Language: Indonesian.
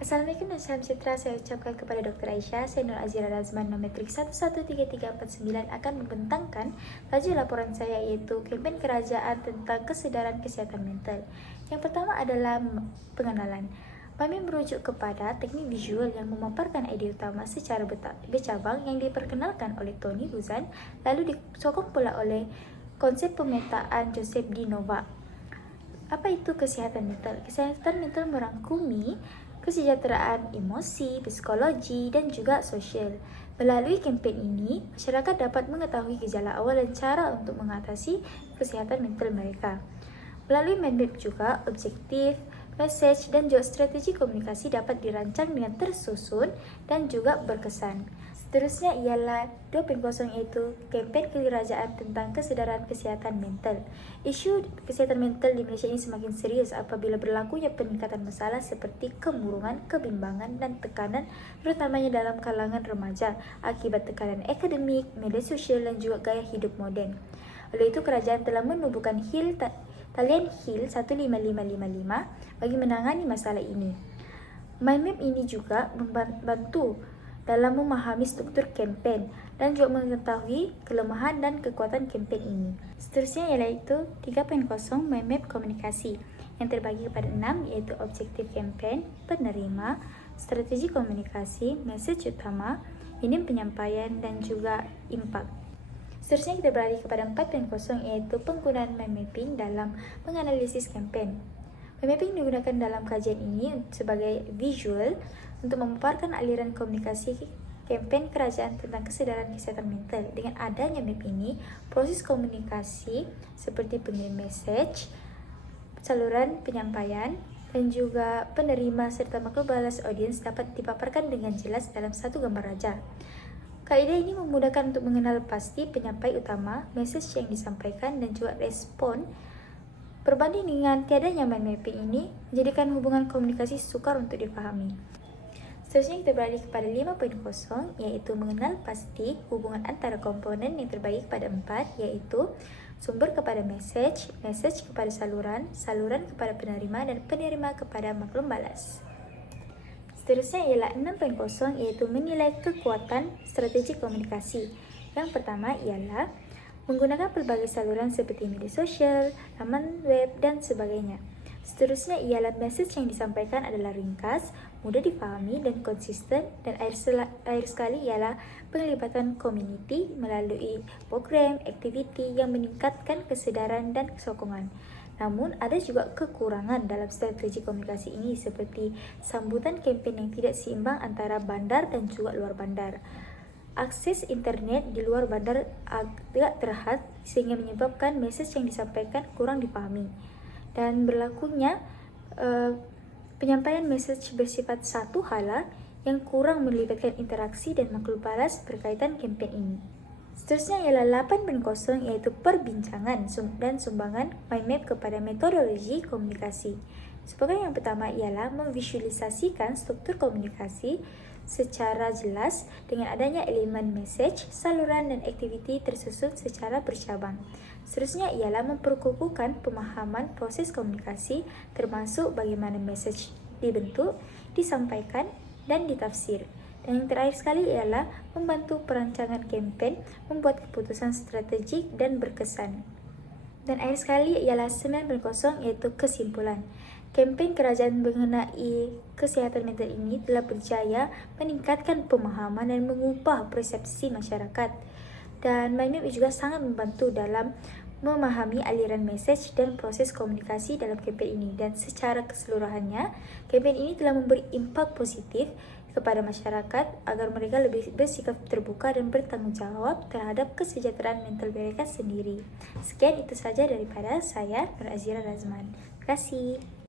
Assalamualaikum dan salam sejahtera saya ucapkan kepada Dr. Aisyah. Saya Nur Azira Razman, nometrik 113349 akan membentangkan tajuk laporan saya iaitu kempen kerajaan tentang kesedaran kesihatan mental. Yang pertama adalah pengenalan. Kami merujuk kepada teknik visual yang memaparkan idea utama secara bercabang yang diperkenalkan oleh Tony Buzan, lalu disokong pula oleh konsep pemetaan Joseph Di Nova. Apa itu kesihatan mental? Kesihatan mental merangkumi kesejahteraan emosi, psikologi, dan juga sosial. Melalui kempen ini, masyarakat dapat mengetahui gejala awal dan cara untuk mengatasi kesehatan mental mereka. Melalui mind map juga, objektif, message, dan juga strategi komunikasi dapat dirancang dengan tersusun dan juga berkesan. Seterusnya ialah 2.0 yaitu kempen kerajaan tentang kesedaran kesihatan mental. Isu kesihatan mental di Malaysia ini semakin serius apabila berlakunya peningkatan masalah seperti kemurungan, kebimbangan dan tekanan terutamanya dalam kalangan remaja akibat tekanan akademik, media sosial dan juga gaya hidup moden. Oleh itu kerajaan telah menubuhkan talian HIL 15555 bagi menangani masalah ini. Mind map ini juga membantu dalam memahami struktur kempen dan juga mengetahui kelemahan dan kekuatan kempen ini. Seterusnya ialah itu 3.0 mind map komunikasi yang terbagi kepada 6 iaitu objektif kempen, penerima, strategi komunikasi, message utama, minim penyampaian dan juga impact. Seterusnya kita beralih kepada 4.0 iaitu penggunaan mind mapping dalam menganalisis kempen. Mind mapping digunakan dalam kajian ini sebagai visual untuk memaparkan aliran komunikasi kempen kerajaan tentang kesedaran kesihatan mental. Dengan adanya map ini, proses komunikasi seperti pengirim message, saluran penyampaian, dan juga penerima serta makhluk balas audiens dapat dipaparkan dengan jelas dalam satu gambar raja. Kaedah ini memudahkan untuk mengenal pasti penyampai utama, message yang disampaikan dan juga respon. Berbanding dengan tiadanya mind mapping ini, menjadikan hubungan komunikasi sukar untuk dipahami. Seterusnya kita beralih kepada 5.0 iaitu mengenal pasti hubungan antara komponen yang terbagi kepada 4 iaitu sumber kepada message, message kepada saluran, saluran kepada penerima dan penerima kepada maklum balas. Seterusnya ialah 6.0 iaitu menilai kekuatan strategi komunikasi. Yang pertama ialah menggunakan pelbagai saluran seperti media sosial, laman web dan sebagainya. Seterusnya ialah message yang disampaikan adalah ringkas, mudah difahami dan konsisten, dan akhir sekali ialah penglibatan community melalui program, aktiviti yang meningkatkan kesedaran dan kesokongan. Namun ada juga kekurangan dalam strategi komunikasi ini seperti sambutan kempen yang tidak seimbang antara bandar dan juga luar bandar. Akses internet di luar bandar agak terhad sehingga menyebabkan message yang disampaikan kurang dipahami. Dan berlakunya penyampaian message bersifat satu hala yang kurang melibatkan interaksi dan makhluk balas berkaitan kempen ini. Seterusnya ialah 8.0 iaitu perbincangan dan sumbangan mind map kepada metodologi komunikasi. Sebagai yang pertama ialah memvisualisasikan struktur komunikasi secara jelas dengan adanya elemen message, saluran dan aktiviti tersusun secara bercabang. Seterusnya ialah memperkukuhkan pemahaman proses komunikasi termasuk bagaimana message dibentuk, disampaikan dan ditafsir. Dan yang terakhir sekali ialah membantu perancangan kempen, membuat keputusan strategik dan berkesan. Dan akhir sekali ialah 9.0 iaitu kesimpulan. Kempen kerajaan mengenai kesihatan mental ini telah berjaya meningkatkan pemahaman dan mengubah persepsi masyarakat. Dan mind map juga sangat membantu dalam memahami aliran message dan proses komunikasi dalam kempen ini. Dan secara keseluruhannya, kempen ini telah memberi impak positif kepada masyarakat agar mereka lebih bersikap terbuka dan bertanggungjawab terhadap kesejahteraan mental mereka sendiri. Sekian itu saja daripada saya, Nur Azira Razman. Terima kasih.